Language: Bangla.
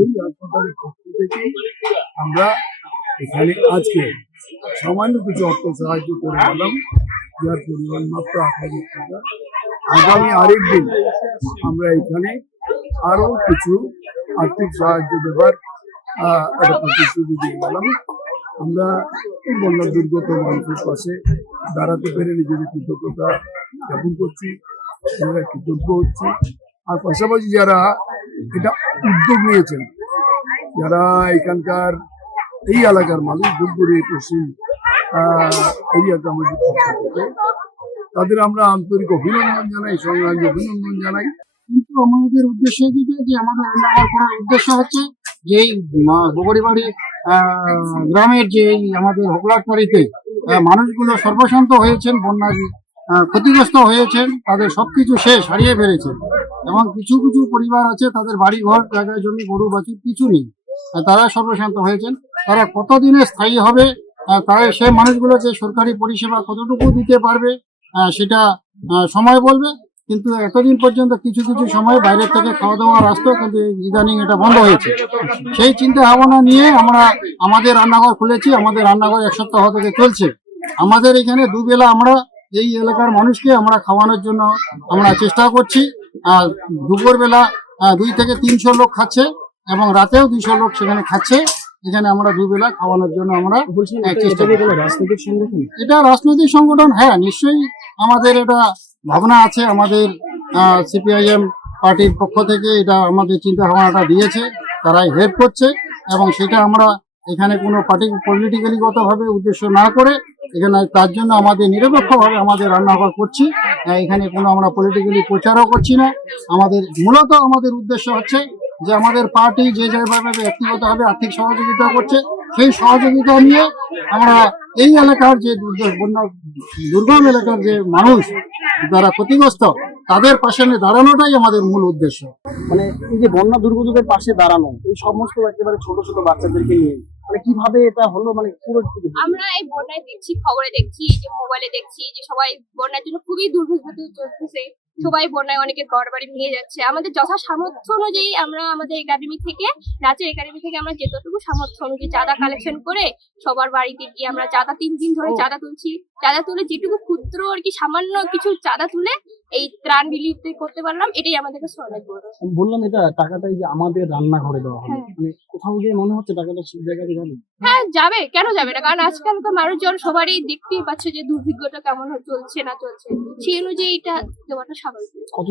এই হাসপাতালের পক্ষ থেকে আমরা এখানে আজকে সামান্য কিছু অর্থ সাহায্য করে গেলাম, যার পরিমাণ মাত্র 8,000 টাকা। আগামী আরেকদিন আমরা এখানে আরো কিছু আর্থিক সাহায্য দেবার একটা প্রতিশ্রুতি দিয়ে গেলাম। আমরা এই বন্যা দুর্গত মানুষের পাশে দাঁড়াতে পেরে নিজেদের কৃতজ্ঞতা জ্ঞাপন করছি, আমরা কৃতজ্ঞ হচ্ছি। আর পাশাপাশি যারা এটা উদ্যোগ নিয়েছেন, যারা এখানকার এই এলাকার মানুষ, ধূপগুড়ি পশ্চিম এরিয়া কমিটির পক্ষ থেকে তাদের আমরা আন্তরিক অভিনন্দন জানাই, সংগ্রামী অভিনন্দন জানাই। কিন্তু আমাদের উদ্দেশ্য যেটা, যে আমাদের রান্নাঘর করার উদ্দেশ্য হচ্ছে যে বগড়িবাড়ি গ্রামের যে আমাদের হোগলাটবাড়িতে মানুষগুলো সর্বশান্ত হয়েছেন, বন্যার ক্ষতিগ্রস্ত হয়েছেন, তাদের সবকিছু শেষ হারিয়ে ফেলেছেন এবং কিছু কিছু পরিবার আছে তাদের বাড়ি ঘর, জায়গায় জমি, গরু বাছুর কিছু নেই, তারা সর্বশান্ত হয়েছেন। তারা কতদিনে স্থায়ী হবে, তারা সেই মানুষগুলো যে সরকারি পরিষেবা কতটুকু দিতে পারবে সেটা সময় বলবে। কিন্তু এতদিন পর্যন্ত কিছু কিছু সময় বাইরে থেকে খাওয়া দাওয়া আসতো, কিন্তু ইদানিং এটা বন্ধ হয়েছে। সেই চিন্তা ভাবনা নিয়ে আমরা আমাদের রান্নাঘর খুলেছি। আমাদের রান্নাঘর 1 সপ্তাহ থেকে চলছে। আমাদের এখানে দুবেলা আমরা এই এলাকার মানুষকে আমরা খাওয়ানোর জন্য আমরা চেষ্টা করছি। আর দুপুরবেলা 2 থেকে 300 লোক খাচ্ছে এবং রাতেও 200 লোক সেখানে খাচ্ছে। এখানে আমরা দুবেলা খাওয়ানোর জন্য আমরা চেষ্টা করি। রাজনৈতিক সংগঠন, এটা রাজনৈতিক সংগঠন, হ্যাঁ নিশ্চয়ই আমাদের এটা ভাবনা আছে। আমাদের সিপিআইএম পার্টির পক্ষ থেকে এটা আমাদের চিন্তা ভাবনাটা দিয়েছে, তারাই হেল্প করছে এবং সেটা আমরা এখানে কোনো পার্টি পলিটিক্যালিগতভাবে উদ্দেশ্য না করে এখানে তার জন্য আমাদের নিরপেক্ষভাবে আমাদের রান্নাঘর করছি। এখানে কোনো আমরা পলিটিক্যালি প্রচারও করছি না। আমাদের মূলত আমাদের উদ্দেশ্য হচ্ছে যে আমাদের পার্টি যে যেভাবে ব্যক্তিগতভাবে আর্থিক সহযোগিতা করছে, সেই সহযোগিতা নিয়ে আমরা এই এলাকার যে বন্যা দুর্গম এলাকার যে মানুষ যারা ক্ষতিগ্রস্ত, তাদের পাশে দাঁড়ানোটাই আমাদের মূল উদ্দেশ্য। মানে এই যে বন্যা দুর্গতদের পাশে দাঁড়ানো, এই সমস্ত একেবারে ছোট ছোট বাচ্চাদেরকে নিয়ে মানে কিভাবে এটা হলো, মানে পুরো আমরা এই বন্যায় দেখছি, খবরে দেখছি, যে মোবাইলে দেখছি যে সবাই বন্যার জন্য খুবই দুর্ভোগ চলতেছে। সবাই বন্যায় অনেকের ঘর বাড়ি ভেঙে যাচ্ছে। আমাদের যথা সামর্থ্য অনুযায়ী আমরা আমাদের একাডেমি থেকে, নাচের একাডেমি থেকে আমরা যেতটুকু সামর্থ্য অনুযায়ী চাঁদা কালেকশন করে সবার বাড়িতে গিয়ে আমরা চাঁদা 3 দিন ধরে চাঁদা তুলছি। চাঁদা তুলে যেটুকু ক্ষুদ্র আর কি সামান্য কিছু চাঁদা তুলে এই ত্রাণ বিলি করতে পারলাম, এটাই আমাদের কাছে অনেক বড়। বললাম এটা টাকাটাই যে আমাদের রান্নাঘরে দেওয়া হবে, মানে কোথাও গিয়ে মনে হচ্ছে টাকাটা সেই জায়গায় যাবে। হ্যাঁ যাবে, কেন যাবে না? কারণ আজকালকার মানুষজন সবারই দেখতেই পাচ্ছে যে দুর্ভিক্ষটা কেমন চলছে না চলছে, সেই অনুযায়ী এটা দেওয়াটা স্বাভাবিক।